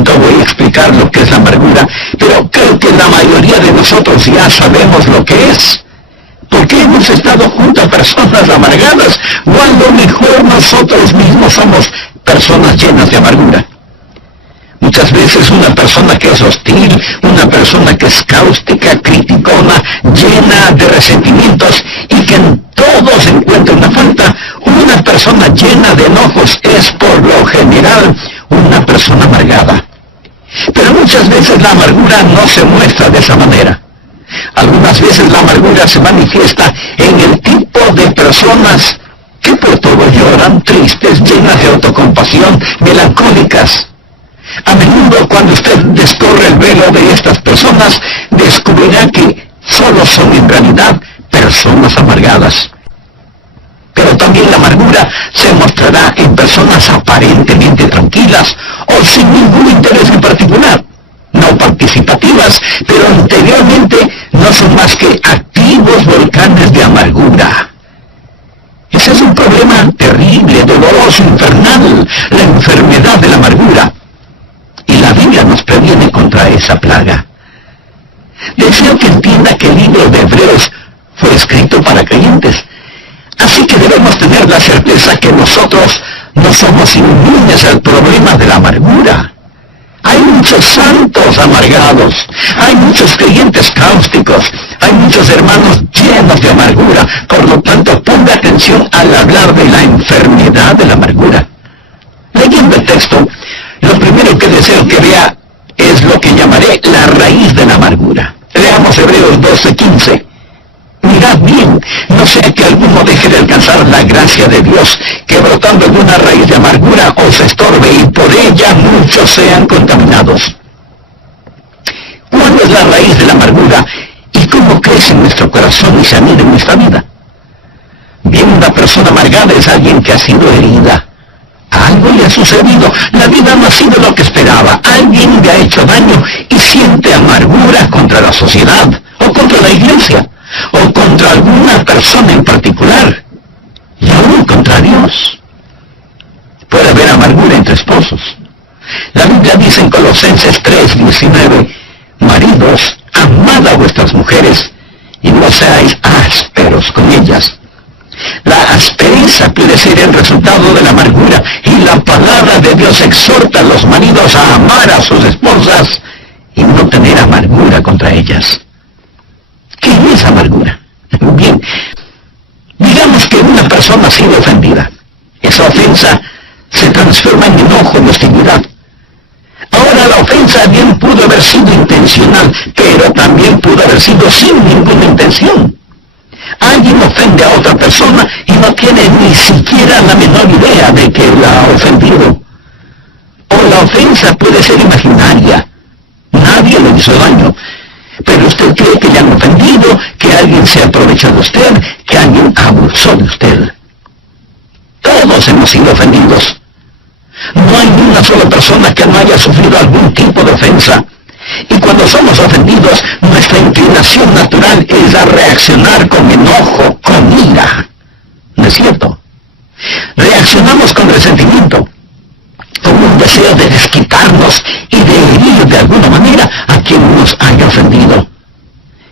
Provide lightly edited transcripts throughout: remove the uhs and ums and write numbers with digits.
momento voy a explicar lo que es la amargura, pero creo que la mayoría de nosotros ya sabemos lo que es. Porque hemos estado junto a personas amargadas, o a lo mejor nosotros mismos somos personas llenas de amargura. Muchas veces una persona que es hostil, una persona que es cáustica, criticona, llena de resentimientos y que en todo se encuentra una falta, una persona llena de enojos es por lo general una persona amargada. Pero muchas veces la amargura no se muestra de esa manera. Algunas veces la amargura se manifiesta en el tipo de personas que por todo lloran, tristes, llenas de autocompasión, melancólicas. A menudo cuando usted descorre el velo de estas personas, descubrirá que solo son en realidad personas amargadas. Pero también la amargura se mostrará en personas aparentemente tranquilas o sin ningún interés en particular. No participativas, pero interiormente no son más que activos volcanes de amargura. Ese es un problema terrible, doloroso, infernal, la enfermedad de la amargura. Y la Biblia nos previene contra esa plaga. Deseo que entienda que el libro de Hebreos fue escrito para creyentes. Así que debemos tener la certeza que nosotros no somos inmunes al problema de la amargura. Hay muchos santos amargados, hay muchos creyentes cáusticos, hay muchos hermanos llenos de amargura. Por lo tanto, ponga atención al hablar de la enfermedad de la amargura. Leyendo el texto, lo primero que deseo que vea es lo que llamaré la raíz de la amargura. Leamos Hebreos 12:15. Mirad bien, no sea que alguno deje de alcanzar la gracia de Dios, que brotando de una raíz de amargura os estorbe y por ella muchos sean contaminados. ¿Cuál es la raíz de la amargura y cómo crece en nuestro corazón y se anida en nuestra vida? Bien, una persona amargada es alguien que ha sido herida. Algo le ha sucedido, la vida no ha sido lo que esperaba, alguien le ha hecho daño y siente amargura contra la sociedad, o contra la iglesia, o contra alguna persona en particular, y aún contra Dios. Puede haber amargura entre esposos. La Biblia dice en Colosenses 3:19, maridos, amad a vuestras mujeres, y no seáis ásperos con ellas. La aspereza puede ser el resultado de la amargura, y la palabra de Dios exhorta a los maridos a amar a sus esposas y no tener amargura contra ellas. ¿Qué es amargura? Bien, digamos que una persona ha sido ofendida. Esa ofensa se transforma en enojo, en hostilidad. Ahora la ofensa bien pudo haber sido intencional, pero también pudo haber sido sin ninguna intención. Alguien ofende a otra persona y no tiene ni siquiera la menor idea de que la ha ofendido. O la ofensa puede ser imaginaria. Nadie le hizo daño. Pero usted cree que le han ofendido, que alguien se aprovecha de usted, que alguien abusó de usted. Todos hemos sido ofendidos. No hay ni una sola persona que no haya sufrido algún tipo de ofensa. Y cuando somos ofendidos, nuestra inclinación natural es a reaccionar con enojo, con ira. ¿No es cierto? Reaccionamos con resentimiento, con un deseo de desquitarnos y de herir de alguna manera a quien nos haya ofendido.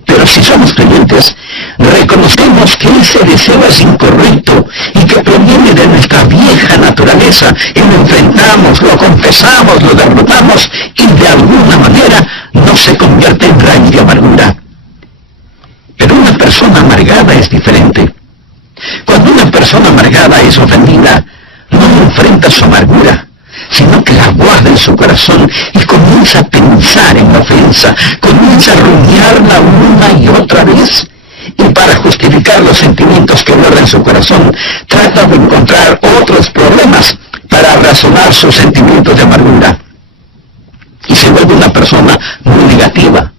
Pero si somos creyentes, reconocemos que ese deseo es incorrecto y que proviene de nuestra vieja naturaleza, y lo enfrentamos, lo confesamos, lo derrotamos y de alguna manera no se convierte en raíz de amargura. Pero una persona amargada es diferente. Cuando una persona amargada es ofendida, no enfrenta su amargura, sino que la guarda en su corazón y comienza a pensar en la ofensa, comienza a rumiarla una y otra vez, y para justificar los sentimientos que guarda en su corazón, trata de encontrar otros problemas para razonar sus sentimientos de amargura. Y se vuelve una persona muy negativa.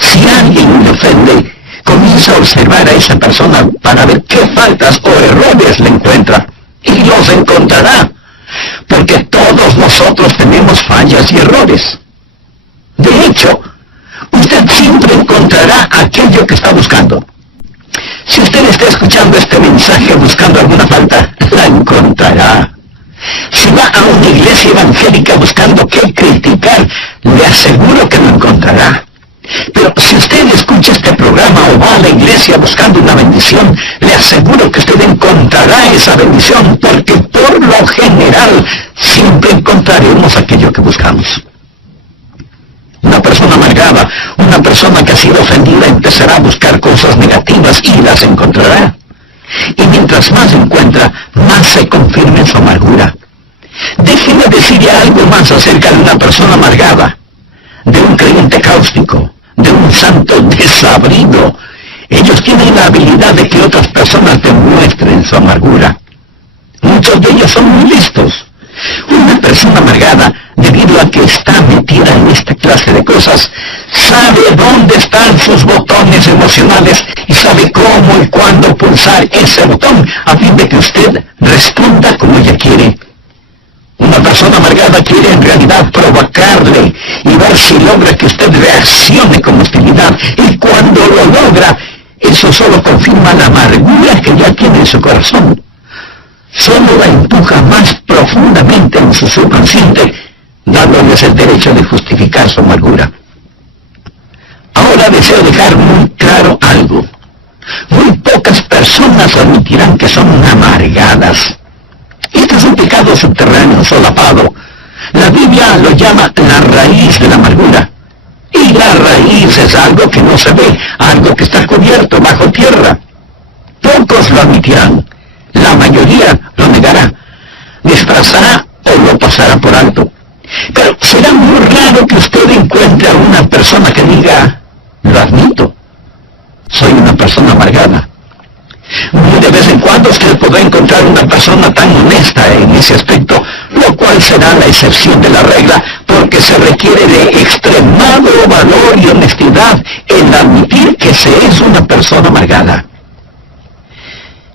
Si alguien le ofende, comienza a observar a esa persona para ver qué faltas o errores le encuentra, y los encontrará. Porque todos nosotros tenemos fallas y errores. De hecho, usted siempre encontrará aquello que está buscando. Si usted está escuchando este mensaje buscando alguna falta, la encontrará. Si va a una iglesia evangélica buscando qué criticar aseguro que lo encontrará. Pero si usted escucha este programa o va a la iglesia buscando una bendición, le aseguro que usted encontrará esa bendición, porque por lo general siempre encontraremos aquello que buscamos. Una persona amargada, una persona que ha sido ofendida, empezará a buscar cosas negativas y las encontrará. Y mientras más encuentra, más se confirma en su amargura. Déjeme decirle algo más acerca de una persona amargada, de un creyente cáustico, de un santo desabrido. Ellos tienen la habilidad de que otras personas demuestren su amargura. Muchos de ellos son muy listos. Una persona amargada, debido a que está metida en esta clase de cosas, sabe dónde están sus botones emocionales y sabe cómo y cuándo pulsar ese botón a fin de que usted responda como ella quiere. Una persona amargada quiere en realidad provocarle y ver si logra que usted reaccione con hostilidad. Y cuando lo logra, eso solo confirma la amargura que ya tiene en su corazón. Solo la empuja más profundamente en su subconsciente, dándoles el derecho de justificar su amargura. Ahora deseo dejar muy claro algo. Muy pocas personas admitirán que son amargadas. Este es un pecado subterráneo, solapado. La Biblia lo llama la raíz de la amargura. Y la raíz es algo que no se ve, algo que está cubierto bajo tierra. Pocos lo admitirán. La mayoría lo negará, disfrazará o lo pasará por alto. Pero será muy raro que usted encuentre a una persona que diga, lo admito, soy una persona amargada. Muy de vez en cuando usted podrá encontrar una persona tan honesta en ese aspecto, lo cual será la excepción de la regla, porque se requiere de extremado valor y honestidad en admitir que se es una persona amargada.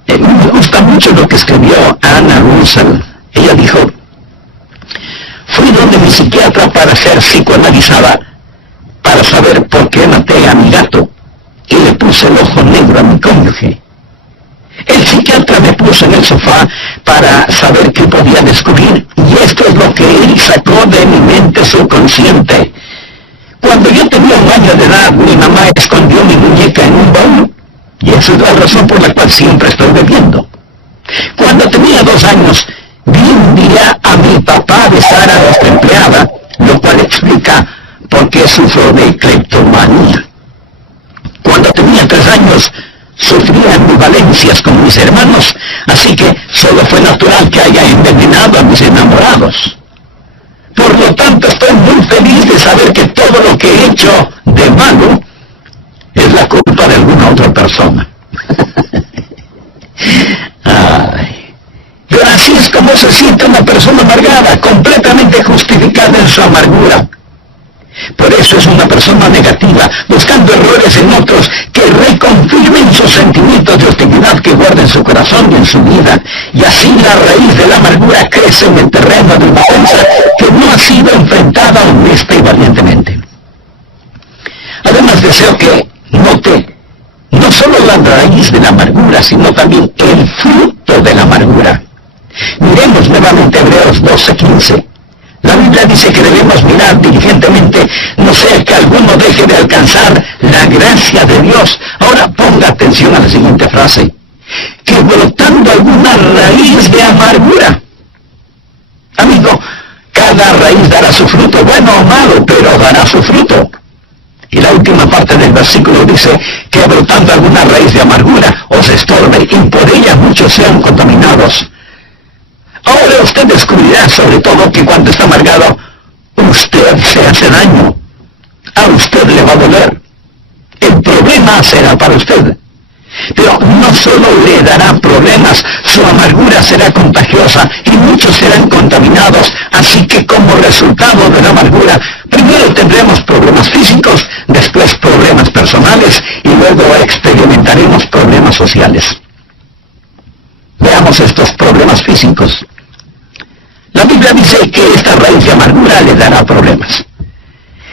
Me gusta mucho lo que escribió Anna Russell. Ella dijo, fui donde mi psiquiatra para ser psicoanalizada, para saber por qué maté a mi gato, y le puse el ojo negro a mi cónyuge. El psiquiatra me puso en el sofá para saber qué podía descubrir, y esto es lo que él sacó de mi mente subconsciente. Cuando yo tenía 1 año de edad, mi mamá escondió mi muñeca en un baúl, y esa es la razón por la cual siempre estoy bebiendo. Cuando tenía 2 años, vi un día a mi papá besar a nuestra empleada, lo cual explica por qué sufro de cleptomanía. Cuando tenía 3 años, sufría ambivalencias con mis hermanos, así que solo fue natural que haya envenenado a mis enamorados. Por lo tanto, estoy muy feliz de saber que todo lo que he hecho de malo es la culpa de alguna otra persona. Ay. Pero así es como se siente una persona amargada, completamente justificada en su amargura. Por eso es una persona negativa, buscando errores en otros que reconfirmen sus sentimientos de hostilidad que guarda en su corazón y en su vida. Y así la raíz de la amargura crece en el terreno de una defensa que no ha sido enfrentada honesta y valientemente. Además, deseo que note no solo la raíz de la amargura, sino también el fruto de la amargura. Miremos nuevamente Hebreos 12:15. La Biblia dice que debemos mirar diligentemente, no sea que alguno deje de alcanzar la gracia de Dios. Ahora ponga atención a la siguiente frase: que brotando alguna raíz de amargura. Amigo, cada raíz dará su fruto, bueno o malo, pero dará su fruto. Y la última parte del versículo dice que brotando alguna raíz de amargura os estorbe y por ella muchos sean contaminados. Ahora usted descubrirá sobre todo que cuando está amargado, usted se hace daño. A usted le va a doler. El problema será para usted. Pero no solo le dará problemas, su amargura será contagiosa y muchos serán contaminados. Así que como resultado de la amargura, primero tendremos problemas físicos, después problemas personales y luego experimentaremos problemas sociales. Veamos estos problemas físicos. La Biblia dice que esta raíz de amargura le dará problemas.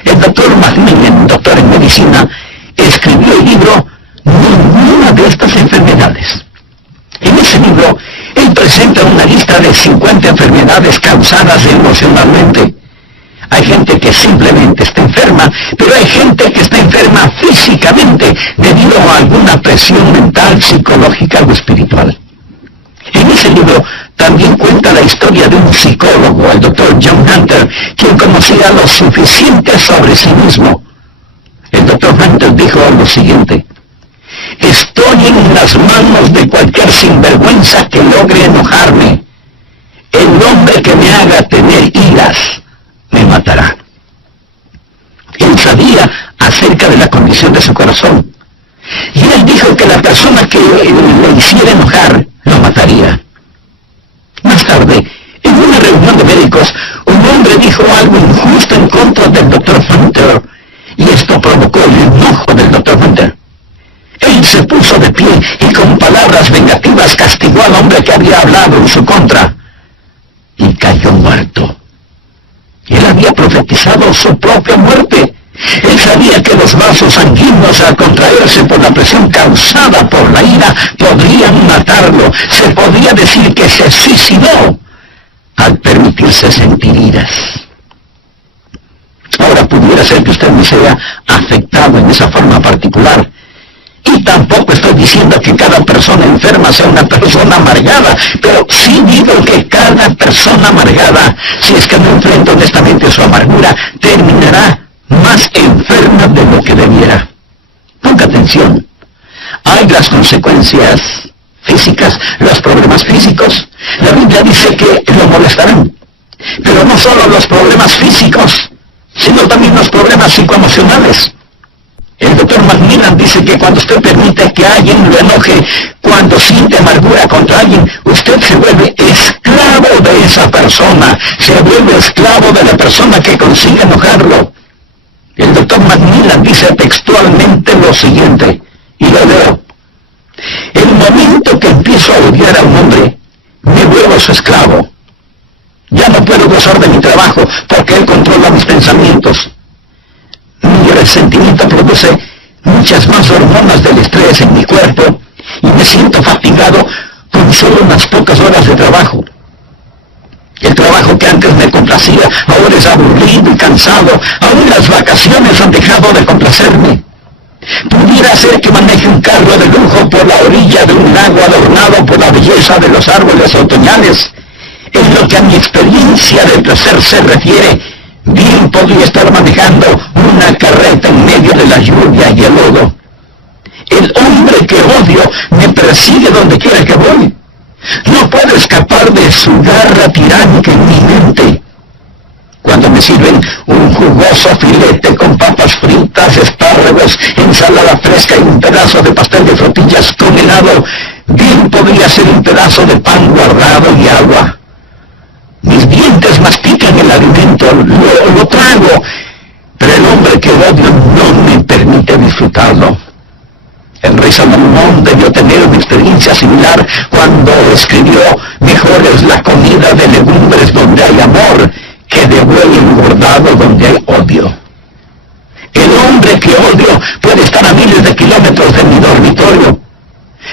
El doctor Macmillan, doctor en medicina, escribió el libro Ninguna de estas enfermedades. En ese libro, él presenta una lista de 50 enfermedades causadas emocionalmente. Hay gente que simplemente está persona, pero hay gente que está enferma físicamente debido a alguna presión mental, psicológica o espiritual. En ese libro también cuenta la historia de un psicólogo, el Dr. John Hunter, quien conocía lo suficiente sobre sí mismo. El Dr. Hunter dijo lo siguiente: estoy en las manos de cualquier sinvergüenza que logre enojarme. El hombre que me haga tener iras me matará. Él sabía acerca de la condición de su corazón. Y él dijo que la persona que lo hiciera enojar lo mataría. Más tarde, en una reunión de médicos, un hombre dijo algo injusto en contra del Dr. Hunter, y esto provocó el enojo del Dr. Hunter. Él se puso de pie y con palabras vengativas castigó al hombre que había hablado en su contra, y cayó muerto. Él había profetizado su propia muerte. Él sabía que los vasos sanguíneos, al contraerse por la presión causada por la ira, podrían matarlo. Se podría decir que se suicidó al permitirse sentir iras. Ahora pudiera ser que usted no sea afectado en esa forma particular. Y tampoco estoy diciendo que cada persona enferma sea una persona amargada, pero sí digo que cada persona amargada, si es que no enfrenta honestamente su amargura, terminará más enferma de lo que debiera. Ponga atención. Hay las consecuencias físicas, los problemas físicos. La Biblia dice que lo molestarán. Pero no solo los problemas físicos, sino también los problemas psicoemocionales. El Dr. Macmillan dice que cuando usted permite que alguien lo enoje, cuando siente amargura contra alguien, usted se vuelve esclavo de esa persona, se vuelve esclavo de la persona que consigue enojarlo. El Dr. Macmillan dice textualmente lo siguiente, y lo leo: el momento que empiezo a odiar a un hombre, me vuelvo su esclavo. Ya no puedo gozar de mi trabajo porque él controla mis pensamientos. Mi resentimiento produce muchas más hormonas del estrés en mi cuerpo y me siento fatigado con solo unas pocas horas de trabajo. El trabajo que antes me complacía ahora es aburrido y cansado. Aún las vacaciones han dejado de complacerme. Pudiera ser que maneje un carro de lujo por la orilla de un lago adornado por la belleza de los árboles otoñales. En lo que a mi experiencia del placer se refiere, bien podría estar manejando una carreta en medio de la lluvia y el lodo. El hombre que odio me persigue donde quiera que voy. No puedo escapar de su garra tiránica en mi mente. Cuando me sirven un jugoso filete con papas fritas, espárragos, ensalada fresca y un pedazo de pastel de frutillas con helado, bien podría ser un pedazo de pan guardado y agua. Mis dientes mastican el alimento, lo trago, pero el hombre que odio no me permite disfrutarlo. El rey Salomón debió tener una experiencia similar cuando escribió: mejor es la comida de legumbres donde hay amor que de buey engordado donde hay odio. El hombre que odio puede estar a miles de kilómetros de mi dormitorio,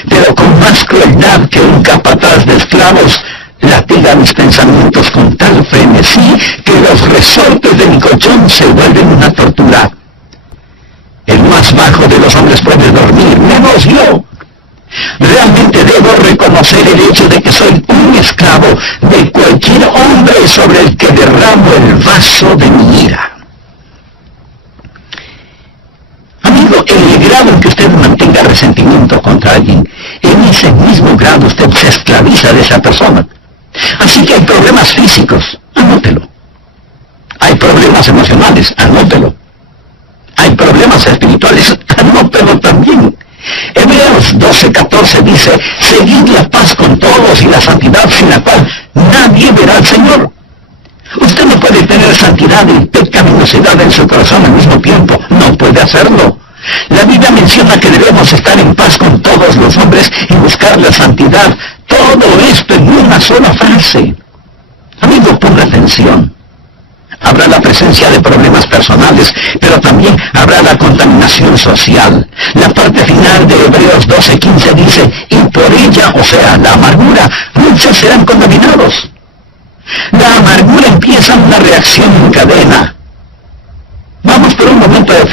pero con más crueldad que un capataz de esclavos, latiga mis pensamientos con tal frenesí que los resortes de mi colchón se vuelven una tortura. El más bajo de los hombres puede dormir, menos yo. Realmente debo reconocer el hecho de que soy un esclavo de cualquier hombre sobre el que derramo el vaso de mi ira. Amigo, en el grado en que usted mantenga resentimiento contra alguien, en ese mismo grado usted se esclaviza de esa persona. Así que hay problemas físicos, anótelo. Hay problemas emocionales, anótelo. Hay problemas espirituales, anótelo también. Hebreos 12:14 dice: seguid la paz con todos y la santidad sin la cual nadie verá al Señor. Usted no puede tener santidad y pecaminosidad en su corazón al mismo tiempo, no puede hacerlo. La Biblia menciona que debemos estar en paz con todos los hombres y buscar la santidad. Todo esto en una sola frase. Amigo, ponga atención. Habrá la presencia de problemas personales, pero también habrá la contaminación social. La parte final de Hebreos 12:15 dice: y por ella, o sea, la amargura, muchos serán contaminados. La amargura empieza una reacción en cadena. Vamos por un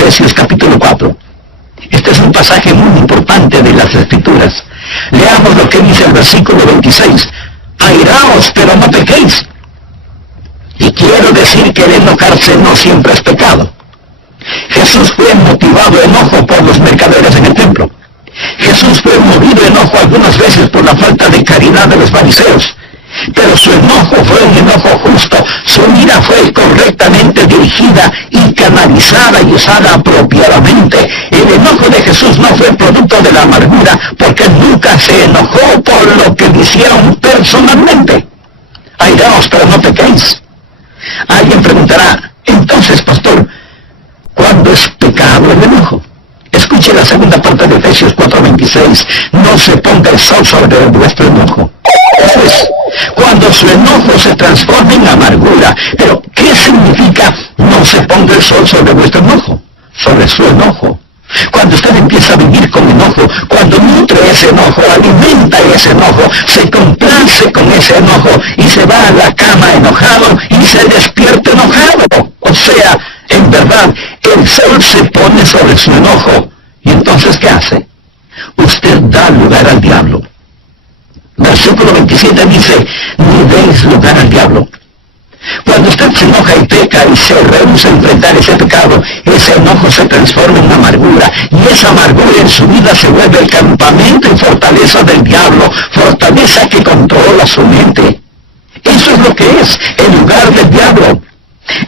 Efesios capítulo 4. Este es un pasaje muy importante de las Escrituras. Leamos lo que dice el versículo 26. Airaos, pero no pequéis. Y quiero decir que el enojarse no siempre es pecado. Jesús fue motivado a enojo por los mercaderes en el templo. Jesús fue movido a enojo algunas veces por la falta de caridad de los fariseos. Pero su enojo fue un enojo justo. Su ira fue correctamente dirigida y canalizada y usada apropiadamente. El enojo de Jesús no fue producto de la amargura, porque nunca se enojó por lo que le hicieron personalmente. Airaos, pero no pequéis. Alguien preguntará, entonces, pastor, ¿cuándo es pecado el enojo? Escuche la segunda parte de Efesios 4:26. No se ponga el sol sobre vuestro enojo. Eso es, cuando su enojo se transforma en amargura. Pero, ¿qué significa no se ponga el sol sobre vuestro enojo? Sobre su enojo. Cuando usted empieza a vivir con enojo, cuando nutre ese enojo, alimenta ese enojo, se complace con ese enojo y se va a la cama enojado y se despierta enojado. O sea, en verdad, el sol se pone sobre su enojo. ¿Y entonces qué hace? Usted da lugar al diablo. Versículo 27 dice, ni deis lugar al diablo. Cuando usted se enoja y peca y se rehúsa a enfrentar ese pecado, ese enojo se transforma en amargura, y esa amargura en su vida se vuelve el campamento y fortaleza del diablo, fortaleza que controla su mente. Eso es lo que es el lugar del diablo,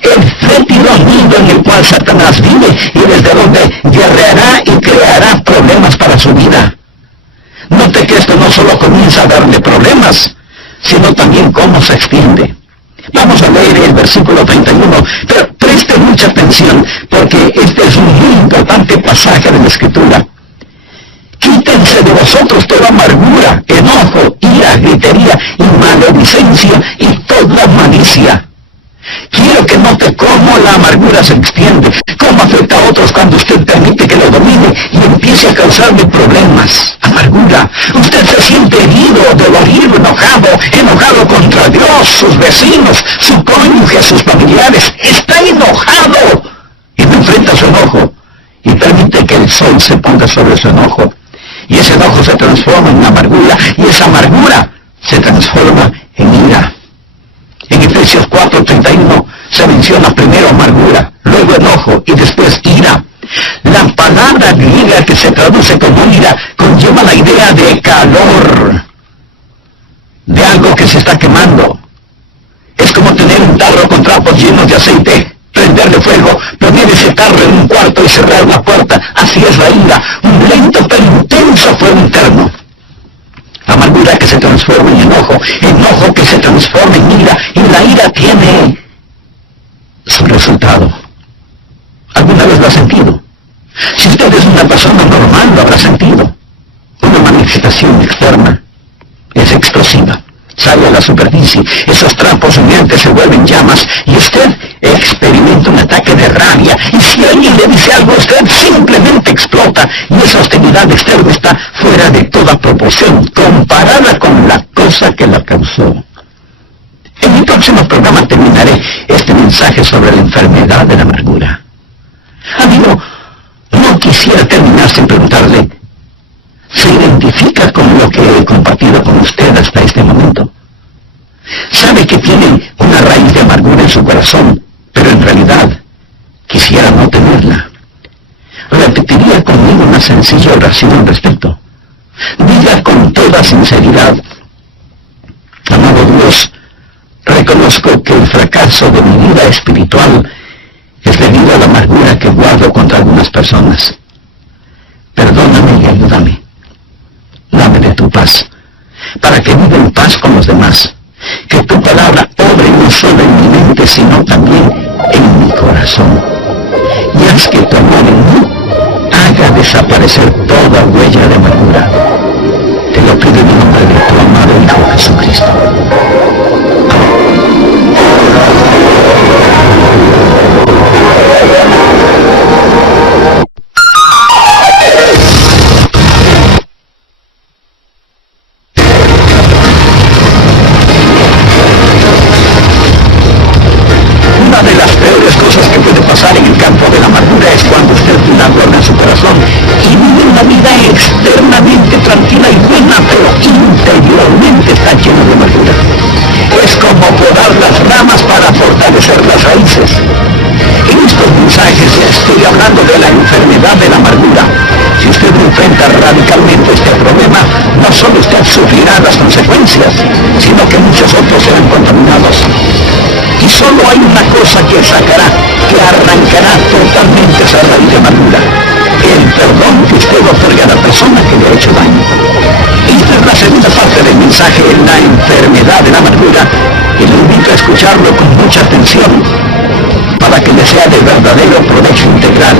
el fétido nido en el cual Satanás vive y desde donde guerreará y creará problemas para su vida. Note que esto no solo comienza a darle problemas, sino también cómo se extiende. Vamos a leer el versículo 31, pero preste mucha atención, porque este es un muy importante pasaje de la Escritura. Quítense de vosotros toda amargura, enojo, ira, gritería y maledicencia y toda malicia. Quiero que note cómo la amargura se extiende, cómo afecta a otros cuando usted permite que lo domine y empiece a causarle problemas. Amargura. Usted se siente herido, dolorido, enojado contra Dios, sus vecinos, su cónyuge, sus familiares. Está enojado y no enfrenta su enojo y permite que el sol se ponga sobre su enojo. Y ese enojo se transforma en amargura y esa amargura se transforma en ira. En Efesios 4:31 se menciona primero amargura, luego enojo y después ira. La palabra griega que se traduce como ira conlleva la idea de calor, de algo que se está quemando. Es como tener un tarro con trapos llenos de aceite, prenderle fuego, poner ese tarro en un cuarto y cerrar la puerta. Así es la ira, un lento pero intenso fuego interno. Amargura que se transforma en enojo que se transforma en ira, y la ira tiene su resultado. ¿Alguna vez lo ha sentido? Si usted es una persona normal, lo habrá sentido. Una manifestación externa es explosiva, sale a la superficie, esos trapos humeantes se vuelven llamas, y usted experimenta un ataque de rabia, y si alguien le dice algo a usted, simplemente explota, y esa hostilidad externa está fuera de toda proporción, comparada con la cosa que la causó. En mi próximo programa terminaré este mensaje sobre la enfermedad de la amargura. Amigo, no quisiera terminar sin preguntarle, ¿se identifica con lo que he compartido con usted hasta este momento? Sabe que tiene una raíz de amargura en su corazón, pero en realidad quisiera no tenerla. Repetiría conmigo una sencilla oración al respecto. Diga con toda sinceridad, amado Dios, reconozco que el fracaso de mi vida espiritual es debido a la amargura que guardo contra algunas personas. Perdóname y ayúdame. Dame de tu paz, para que viva en paz con los demás. Que tu palabra obre no solo en mi mente, sino también en mi corazón. Y haz que tu amor en mí haga desaparecer toda huella de amargura. Te lo pido en el nombre de tu amado Hijo Jesucristo. Una de las peores cosas que puede pasar en el campo de la amargura es cuando usted cortar las raíces. En estos mensajes estoy hablando de la enfermedad de la amargura. Si usted enfrenta radicalmente este problema, no solo usted sufrirá las consecuencias, sino que muchos otros serán contaminados. Y solo hay una cosa que sacará, que arrancará totalmente esa raíz de amargura: el perdón que usted otorga a la persona que le ha hecho daño. Esta es la segunda parte del mensaje, la enfermedad de la amargura, y le invito a escucharlo con mucha atención para que le sea de verdadero provecho integral.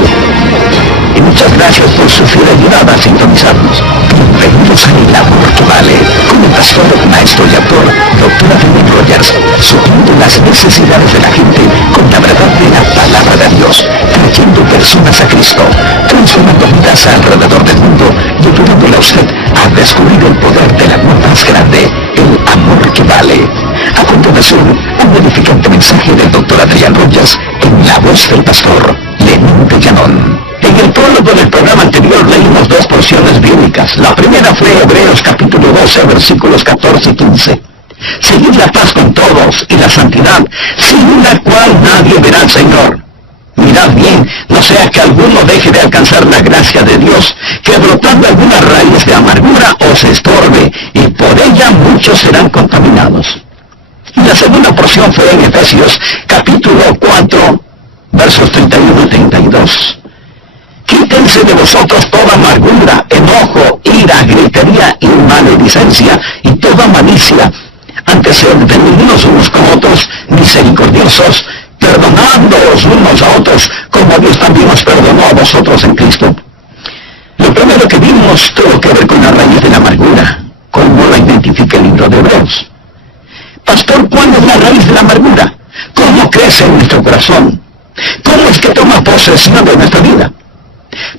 Y muchas gracias por su fidelidad a sintonizarnos. Bienvenidos a El Amor que Vale, con el pastor, maestro y autor, Dr. Adrian Rogers, supliendo las necesidades de la gente con la verdad de la palabra de Dios, trayendo personas a Cristo, transformando vidas alrededor del mundo y ayudándole a usted a descubrir el poder del amor más grande, el amor que vale. A continuación, un edificante mensaje del Dr. Adrian Rogers en la voz del pastor Lenín de Llanón. En el prólogo del programa anterior leímos dos porciones bíblicas. La primera fue Hebreos capítulo 12, versículos 14 y 15. Seguid la paz con todos y la santidad, sin la cual nadie verá al Señor. Mirad bien, no sea que alguno deje de alcanzar la gracia de Dios, que brotando alguna raíz de amargura os estorbe, y por ella muchos serán contaminados. Y la segunda porción fue en Efesios capítulo 4, versos 31 y 32. Quítense de vosotros toda amargura, enojo, ira, gritería y maledicencia, y toda malicia. Antes sed benignos unos con otros, misericordiosos, perdonándoos unos a otros, como Dios también os perdonó a vosotros en Cristo. Lo primero que vimos tuvo que ver con la raíz de la amargura, como la identifica el libro de Hebreos. Pastor, ¿cuál es la raíz de la amargura? ¿Cómo crece en nuestro corazón? ¿Cómo es que toma posesión de nuestra vida?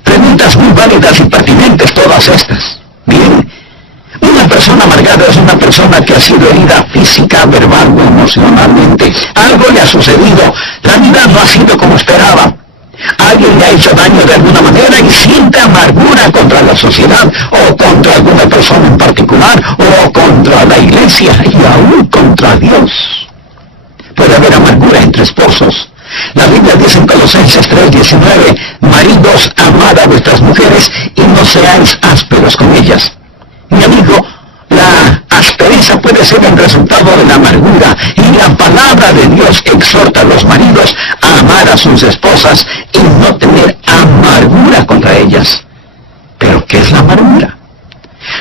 Preguntas muy válidas y pertinentes todas estas. Bien, una persona amargada es una persona que ha sido herida física, verbal o emocionalmente. Algo le ha sucedido, la vida no ha sido como esperaba. Alguien le ha hecho daño de alguna manera y siente amargura contra la sociedad, o contra alguna persona en particular, o contra la iglesia, y aún contra Dios. Puede haber amargura entre esposos. La Biblia dice en Colosenses 3:19, maridos, amad a vuestras mujeres y no seáis ásperos con ellas. Mi amigo, la aspereza puede ser el resultado de la amargura, y la palabra de Dios exhorta a los maridos a amar a sus esposas y no tener amargura contra ellas. ¿Pero qué es la amargura?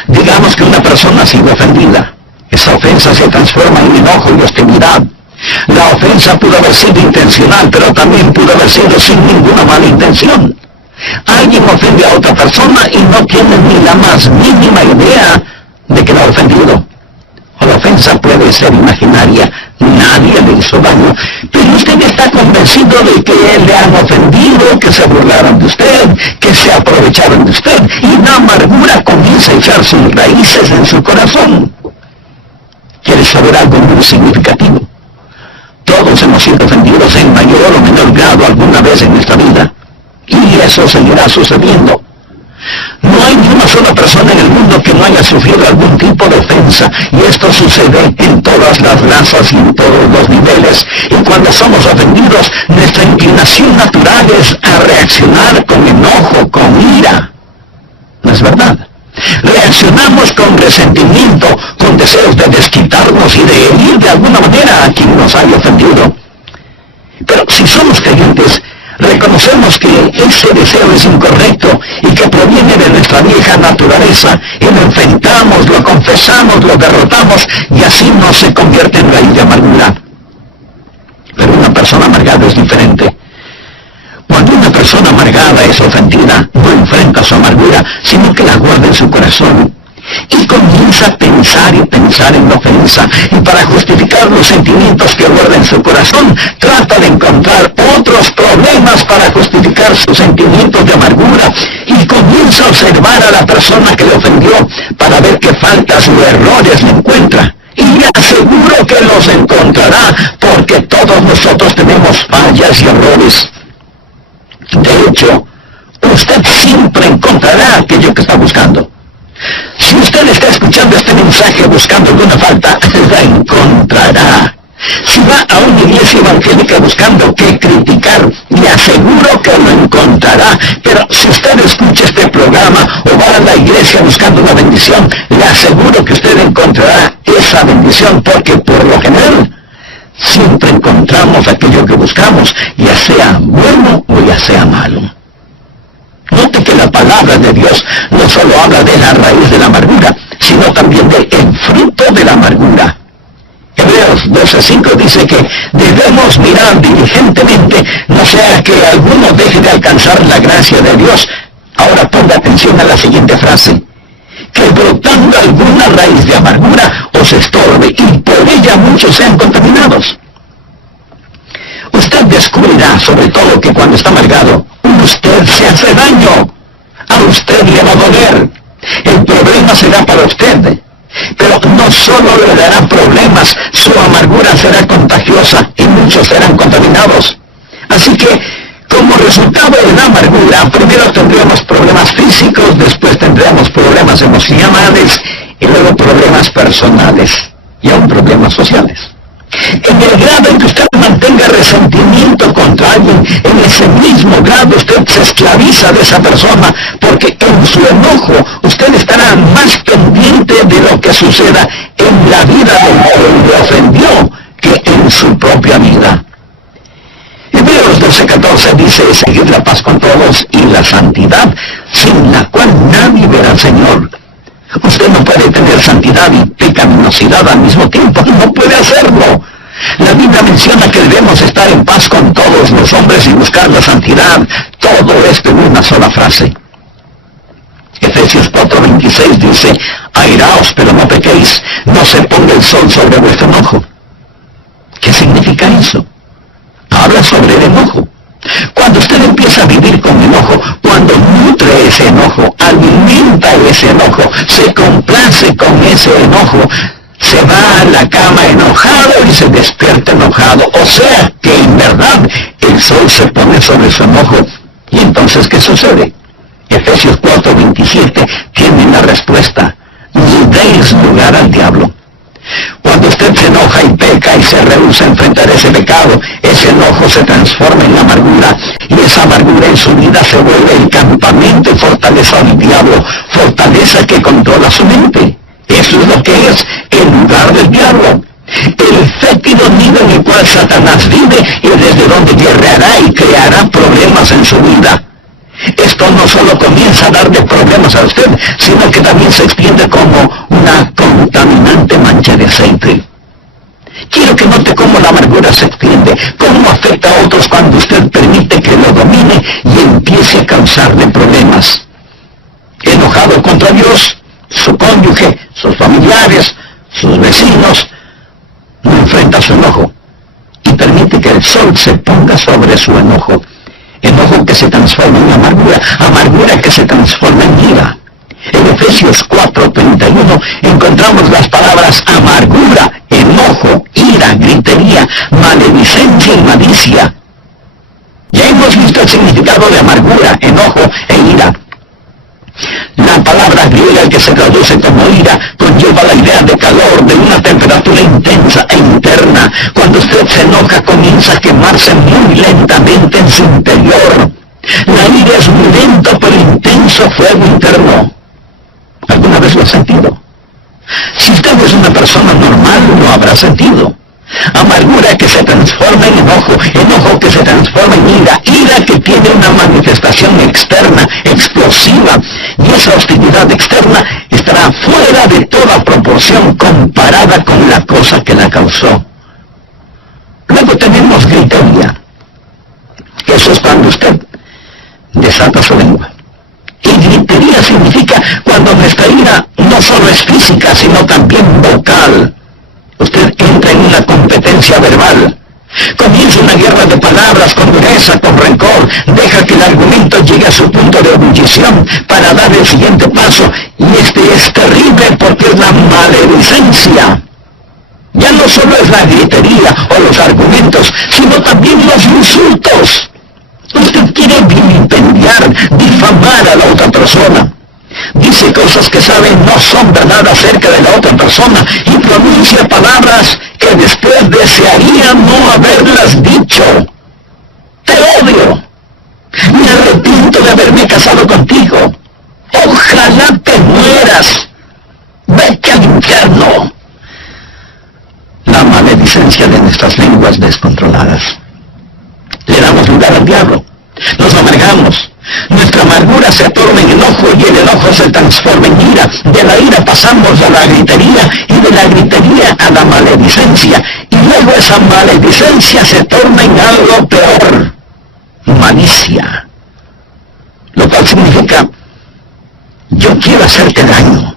Digamos que una persona ha sido ofendida. Esa ofensa se transforma en enojo y hostilidad. La ofensa pudo haber sido intencional, pero también pudo haber sido sin ninguna mala intención. Alguien ofende a otra persona y no tiene ni la más mínima idea de que la ha ofendido. O la ofensa puede ser imaginaria, nadie le hizo daño, pero usted está convencido de que le han ofendido, que se burlaron de usted, que se aprovecharon de usted, y la amargura comienza a echar sus raíces en su corazón. ¿Quieres saber algo muy significativo? Todos hemos sido ofendidos en mayor o menor grado alguna vez en nuestra vida. Y eso seguirá sucediendo. No hay ni una sola persona en el mundo que no haya sufrido algún tipo de ofensa. Y esto sucede en todas las razas y en todos los niveles. Y cuando somos ofendidos, nuestra inclinación natural es a reaccionar con enojo, con ira. ¿No es verdad? Reaccionamos con resentimiento, con deseos de desquitarnos y de herir de alguna manera a quien nos haya ofendido. Pero si somos creyentes, reconocemos que ese deseo es incorrecto y que proviene de nuestra vieja naturaleza, y lo enfrentamos, lo confesamos, lo derrotamos, y así no se convierte en raíz de amargura. Pero una persona amargada es diferente. Cuando una persona amargada es ofendida, no enfrenta su amargura, sino que la guarda en su corazón. Y comienza a pensar y pensar en la ofensa. Y para justificar los sentimientos que guarda en su corazón, trata de encontrar otros problemas para justificar sus sentimientos de amargura. Y comienza a observar a la persona que le ofendió para ver qué faltas o errores le encuentra. Y le aseguro que los encontrará, porque todos nosotros tenemos fallas y errores. De hecho, usted siempre encontrará aquello que está buscando. Si usted está escuchando este mensaje buscando alguna falta, la encontrará. Si va a una iglesia evangélica buscando qué criticar, le aseguro que lo encontrará. Pero si usted escucha este programa o va a la iglesia buscando una bendición, le aseguro que usted encontrará esa bendición, porque por lo general siempre encontramos aquello que buscamos, ya sea bueno o ya sea malo. Note que la palabra de Dios no solo habla de la raíz de la amargura, sino también del fruto de la amargura. Hebreos 12:5 dice que debemos mirar diligentemente, no sea que alguno deje de alcanzar la gracia de Dios. Ahora ponga atención a la siguiente frase: que brotando alguna raíz de amargura os estorbe y por ella muchos sean contaminados. Usted descubrirá sobre todo que cuando está amargado, usted se hace daño. A usted le va a doler. El problema será para usted. Pero no solo le dará problemas, su amargura será contagiosa y muchos serán contaminados. Así que, como resultado de la amargura, primero tendremos problemas físicos, después tendremos problemas emocionales y luego problemas personales y aún problemas sociales. En el grado en que usted mantenga resentimiento contra alguien, en ese mismo grado usted se esclaviza de esa persona, porque en su enojo usted estará más pendiente de lo que suceda en la vida del que le ofendió que en su propia vida. Hebreos 12:14 dice: seguid la paz con todos y la santidad, sin la cual nadie verá al Señor. Usted no puede tener santidad y pecaminosidad al mismo tiempo, no puede hacerlo. La Biblia menciona que debemos estar en paz con todos los hombres y buscar la santidad. Todo esto en una sola frase. Efesios 4:26 dice: airaos, pero no pequéis, no se ponga el sol sobre vuestro enojo. ¿Qué significa eso? Habla sobre el enojo. Cuando usted empieza a vivir con enojo, cuando nutre ese enojo, alimenta ese enojo, se complace con ese enojo, se va a la cama enojado y se despierta enojado. O sea que en verdad el sol se pone sobre su enojo. ¿Y entonces qué sucede? Efesios 4:27 tiene la respuesta: ni deis lugar al diablo. Cuando usted se enoja y peca y se rehúsa a enfrentar ese pecado, ese enojo se transforma en amargura, y esa amargura en su vida se vuelve el campamento y fortaleza del diablo, fortaleza que controla su mente. Eso es lo que es el lugar del diablo, el fétido nido en el cual Satanás vive y desde donde guerreará y creará problemas en su vida. Esto no solo comienza a darle problemas a usted, sino que también se extiende como una contaminante mancha de aceite. Quiero que note cómo la amargura se extiende, cómo afecta a otros cuando usted permite que lo domine y empiece a causarle problemas. Enojado contra Dios, su cónyuge, sus familiares, sus vecinos, no enfrenta su enojo y permite que el sol se ponga sobre su enojo. Enojo que se transforma en amargura, amargura que se transforma en ira. En Efesios 4:31 encontramos las palabras amargura, enojo, ira, gritería, maledicencia y malicia. Ya hemos visto el significado de amargura, enojo e ira. La palabra griega que se traduce como ira conlleva la idea de calor, de una temperatura intensa e interna. Cuando usted se enoja, comienza a quemarse muy lentamente en su interior. La ira es un lento pero intenso fuego interno. ¿Alguna vez lo ha sentido? Si usted es una persona normal, lo habrá sentido. Amargura que se transforma en enojo, enojo que se transforma en ira, ira que tiene una manifestación externa, explosiva, y esa hostilidad externa estará fuera de toda proporción comparada con la cosa que la causó. Luego tenemos gritería. Eso es cuando usted desata su lengua. Y gritería significa cuando nuestra ira no solo es física, sino también vocal. Usted entra en una competencia verbal. Comienza una guerra de palabras con dureza, con rencor. Deja que el argumento llegue a su punto de ebullición para dar el siguiente paso. Y este es terrible porque es la maledicencia. Ya no solo es la gritería o los argumentos, sino también los insultos. Usted quiere vilipendiar, difamar a la otra persona. Dice cosas que sabe no son verdad acerca de la otra persona y pronuncia palabras que que después desearía no haberlas dicho. Te odio. Me arrepiento de haberme casado contigo. Ojalá te mueras. Vete al infierno. La maledicencia de nuestras lenguas descontroladas. Le damos lugar al diablo. Nos amargamos. Nuestra amargura se torna en enojo y el enojo se transforma en ira. De la ira pasamos a la gritería y de la gritería a la maledicencia. Y luego esa maledicencia se torna en algo peor. Malicia. Lo cual significa, yo quiero hacerte daño.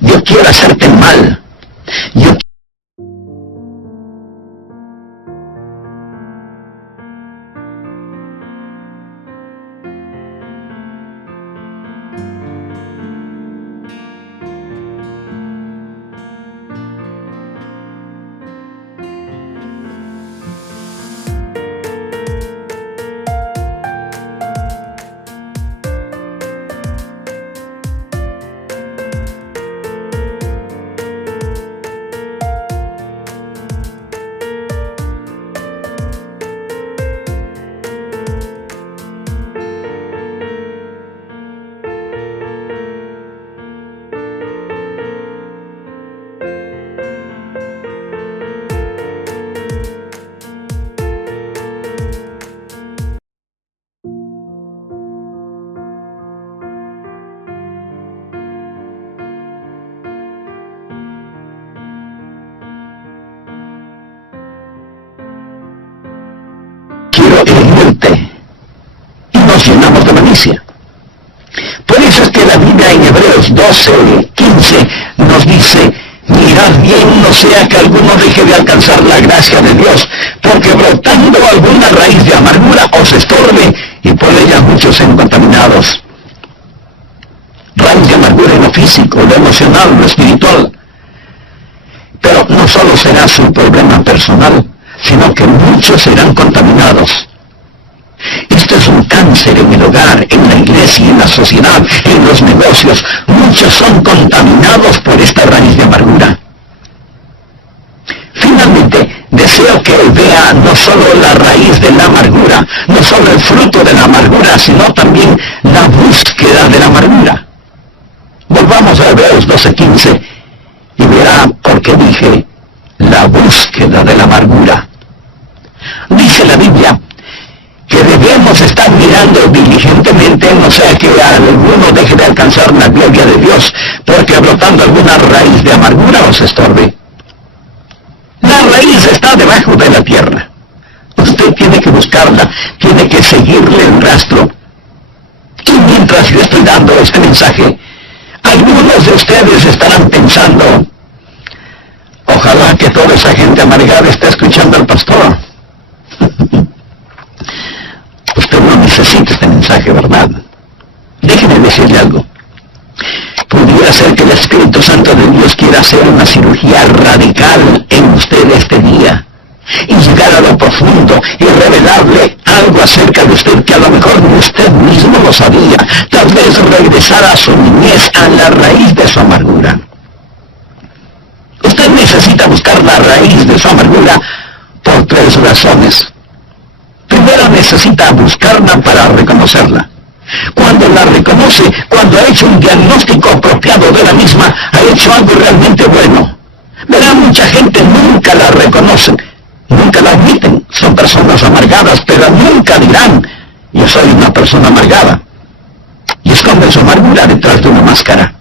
Yo quiero hacerte mal. Yo quiero herirte. Y nos llenamos de malicia. Por eso es que la Biblia en Hebreos 12:15 nos dice, mirad bien, no sea que alguno deje de alcanzar la gracia de Dios, porque brotando alguna raíz de amargura os estorbe, y por ella muchos sean contaminados. Raíz de amargura en lo físico, lo emocional, lo espiritual. Pero no solo será su problema personal, sino que muchos serán contaminados. Esto es un cáncer en el hogar, en la iglesia, en la sociedad, en los negocios. Muchos son contaminados por esta raíz de amargura. Finalmente, deseo que él vea no solo la raíz de la amargura, no solo el fruto de la amargura, sino también la búsqueda de la amargura. Volvamos a Hebreos 12:15 y verá por qué dije la búsqueda de la amargura. Dice la Biblia que debemos estar mirando diligentemente, no sea que alguno deje de alcanzar la gloria de Dios, porque brotando alguna raíz de amargura os estorbe. La raíz está debajo de la tierra. Usted tiene que buscarla, tiene que seguirle el rastro. Y mientras yo estoy dando este mensaje, algunos de ustedes estarán pensando, ojalá que toda esa gente amargada esté escuchando al pastor. Usted no necesita este mensaje, ¿verdad? Déjeme decirle algo. Pudiera ser que el Espíritu Santo de Dios quiera hacer una cirugía radical en usted este día y llegar a lo profundo y revelarle algo acerca de usted que a lo mejor ni usted mismo lo sabía. Tal vez regresar a su niñez, a la raíz de su amargura. Usted necesita buscar la raíz de su amargura por 3 razones. Primero, necesita buscarla para reconocerla. Cuando la reconoce, cuando ha hecho un diagnóstico apropiado de la misma, ha hecho algo realmente bueno. Verá, mucha gente nunca la reconocen, nunca la admiten. Son personas amargadas, pero nunca dirán, yo soy una persona amargada. Y esconden su amargura detrás de una máscara.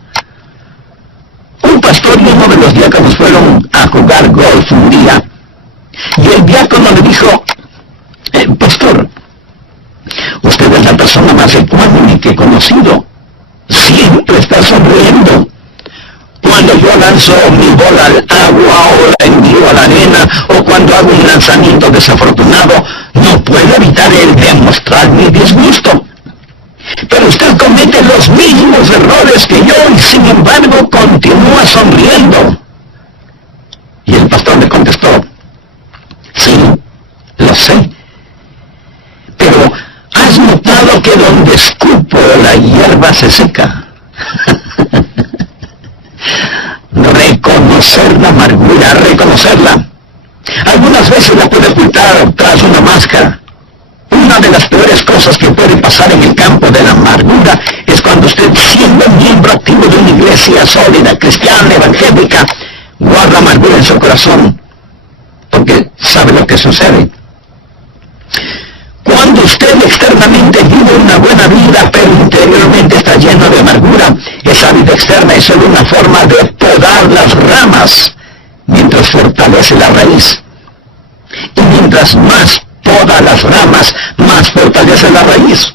Un pastor y uno de los diáconos fueron a jugar golf un día, y el diácono le dijo, pastor, usted es la persona más ecuánime que he conocido. Siempre está sonriendo. Cuando yo lanzo mi bola al agua o la envío a la arena, o cuando hago un lanzamiento desafortunado, no puedo evitar el demostrar mi disgusto. Pero usted comete los mismos errores que yo y sin embargo continúa sonriendo. Y el pastor le contestó, sí, lo sé. Pero ¿has notado que donde escupo la hierba se seca? Reconocer reconocer la amargura, reconocerla. Algunas veces la puede ocultar tras una máscara. Una de las peores cosas que puede pasar en el campo de la amargura es cuando usted, siendo miembro activo de una iglesia sólida, cristiana, evangélica, guarda amargura en su corazón, porque sabe lo que sucede. Cuando usted externamente vive una buena vida, pero interiormente está lleno de amargura, esa vida externa es solo una forma de podar las ramas, mientras fortalece la raíz. Y mientras más poda las ramas, más fortalece la raíz.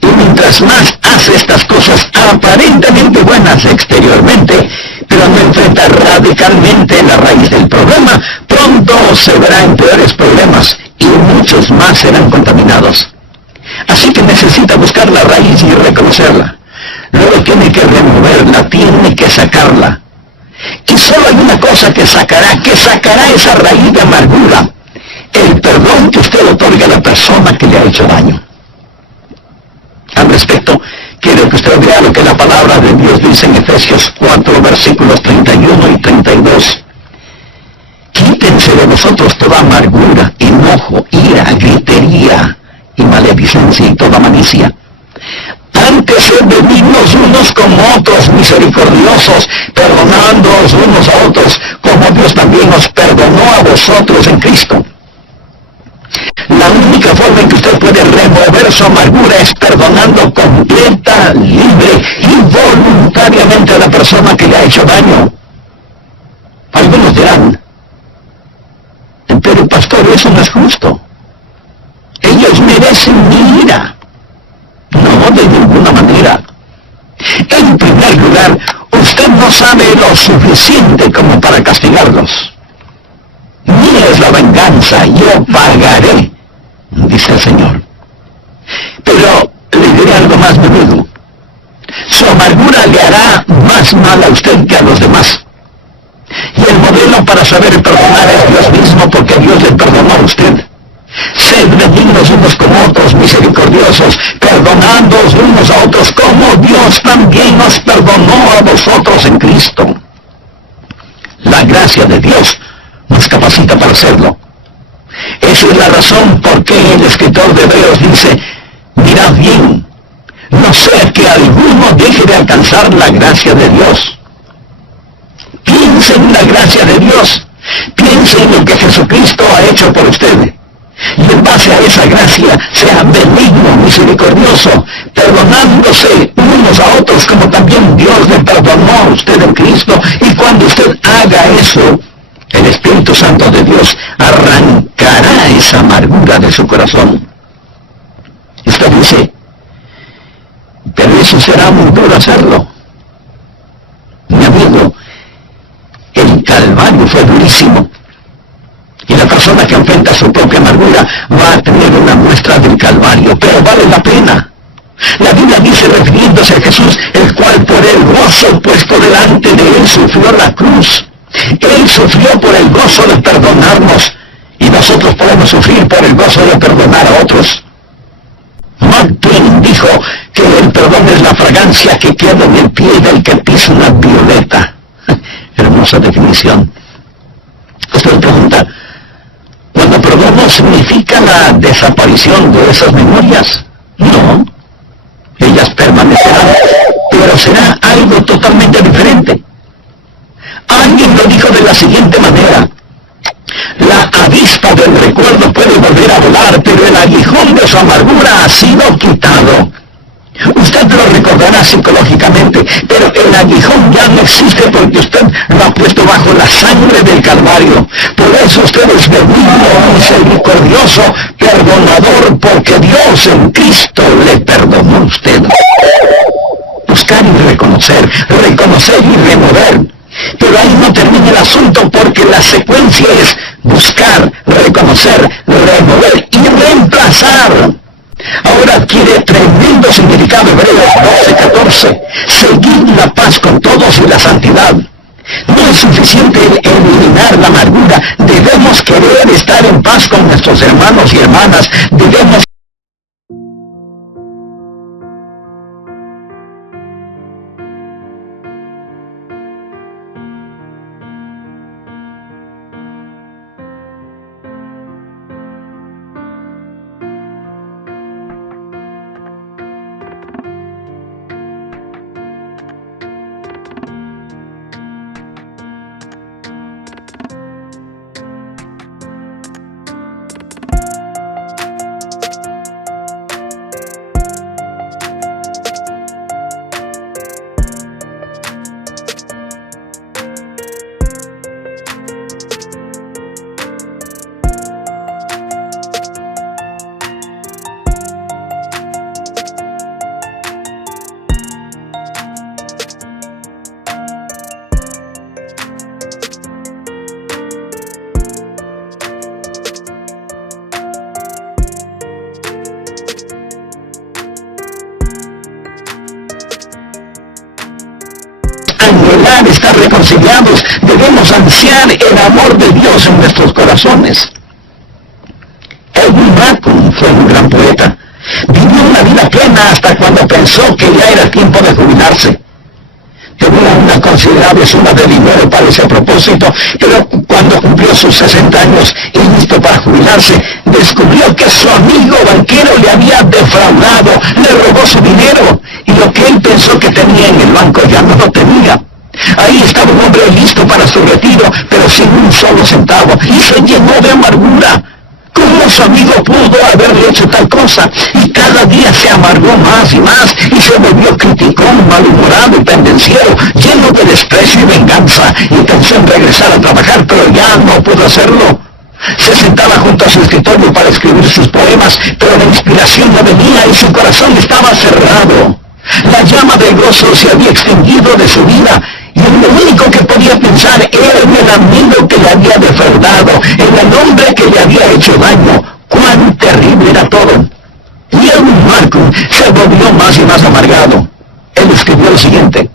Y mientras más hace estas cosas aparentemente buenas exteriormente, pero no enfrenta radicalmente la raíz del problema, pronto se verá en peores problemas y muchos más serán contaminados. Así que necesita buscar la raíz y reconocerla. Luego tiene que removerla, tiene que sacarla. Y solo hay una cosa que sacará esa raíz de amargura: el perdón que usted otorga a la persona que le ha hecho daño. Al respecto, quiero que usted vea lo que la palabra de Dios dice en Efesios 4, versículos 31 y 32. Quítense de vosotros toda amargura, enojo, ira, gritería y maledicencia y toda malicia. Antes sed benignos unos con otros, misericordiosos, perdonándoos unos a otros, como Dios también os perdonó a vosotros en Cristo. La única forma en que usted puede remover su amargura es perdonando completa, libre y voluntariamente a la persona que le ha hecho daño. Algunos dirán: pero pastor, eso no es justo. Ellos merecen mi ira. No, de ninguna manera. En primer lugar, usted no sabe lo suficiente como para castigarlos. Mía es la venganza, yo pagaré, dice el Señor. Pero le diré algo más, mi amigo. Su amargura le hará más mal a usted que a los demás. Y el modelo para saber perdonar es Dios mismo, porque Dios le perdonó a usted. Sed benignos unos con otros, misericordiosos, perdonándoos unos a otros, como Dios también nos perdonó a vosotros en Cristo. La gracia de Dios nos capacita para hacerlo. Esa es la razón por qué el escritor de Hebreos dice: mirad bien, no sea que alguno deje de alcanzar la gracia de Dios. Piense en la gracia de Dios, piense en lo que Jesucristo ha hecho por usted. Y en base a esa gracia, sea benigno, misericordioso, perdonándose unos a otros como también Dios le perdonó a usted en Cristo. Y cuando usted haga eso, el Espíritu Santo de Dios arrancará esa amargura de su corazón. Usted dice: pero eso será muy duro hacerlo. Mi amigo, el Calvario fue durísimo. Y la persona que enfrenta su propia amargura va a tener una muestra del Calvario, pero vale la pena. La Biblia dice, refiriéndose a Jesús, el cual por el gozo puesto delante de él sufrió la cruz. Él sufrió por el gozo de perdonarnos, y nosotros podemos sufrir por el gozo de perdonar a otros. Mark Twain dijo que el perdón es la fragancia que queda en el pie del que pisa una violeta. Hermosa definición. Usted pregunta: ¿cuando perdono significa la desaparición de esas memorias? No, ellas permanecerán, pero será algo totalmente diferente. Alguien lo dijo de la siguiente manera: la avispa del recuerdo puede volver a volar, pero el aguijón de su amargura ha sido quitado. Usted lo recordará psicológicamente, pero el aguijón ya no existe porque usted lo ha puesto bajo la sangre del Calvario. Por eso usted es benigno, misericordioso, perdonador, porque Dios en Cristo le perdonó a usted. Buscar y reconocer y remover. Pero ahí no termina el asunto, porque la secuencia es buscar, reconocer, remover y reemplazar. Ahora adquiere tremendo significado Hebreos 12:14. Seguid la paz con todos y la santidad. No es suficiente eliminar la amargura. Debemos querer estar en paz con nuestros hermanos y hermanas. Debemos lograr estar reconciliados, debemos ansiar el amor de Dios en nuestros corazones. Edwin Markham fue un gran poeta. Vivió una vida plena hasta cuando pensó que ya era tiempo de jubilarse. Tenía una considerable suma de dinero para ese propósito, pero cuando cumplió sus 60 años y listo para jubilarse, descubrió que su amigo banquero le había defraudado, le robó su dinero, y lo que él pensó que tenía en el banco ya no lo tenía. Ahí estaba un hombre listo para su retiro, pero sin un solo centavo, y se llenó de amargura. ¿Cómo su amigo pudo haberle hecho tal cosa? Y cada día se amargó más y más, y se volvió criticón, malhumorado y pendenciero, lleno de desprecio y venganza, y pensó en regresar a trabajar, pero ya no pudo hacerlo. Se sentaba junto a su escritorio para escribir sus poemas, pero la inspiración no venía y su corazón estaba cerrado. La llama del gozo se había extinguido de su vida, y lo único que podía pensar era en el amigo que le había defraudado, en el hombre que le había hecho daño. ¡Cuán terrible era todo! Y Edwin Markham se volvió más y más amargado. Él escribió lo siguiente: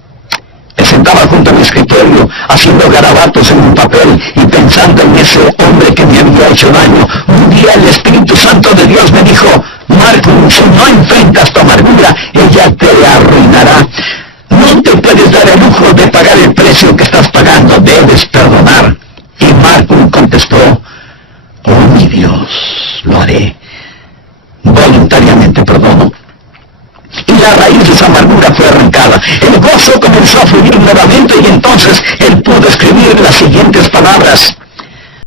me sentaba junto a mi escritorio, haciendo garabatos en un papel y pensando en ese hombre que me había hecho daño. Un día el Espíritu Santo de Dios me dijo: Markham, si no enfrentas tu amargura, ella te arruinará. No te puedes dar el lujo de pagar el precio que estás pagando, debes perdonar. Y Markham contestó: oh mi Dios, lo haré. Voluntariamente perdono. Y la raíz de esa amargura fue arrancada. El gozo comenzó a fluir nuevamente, y entonces él pudo escribir las siguientes palabras: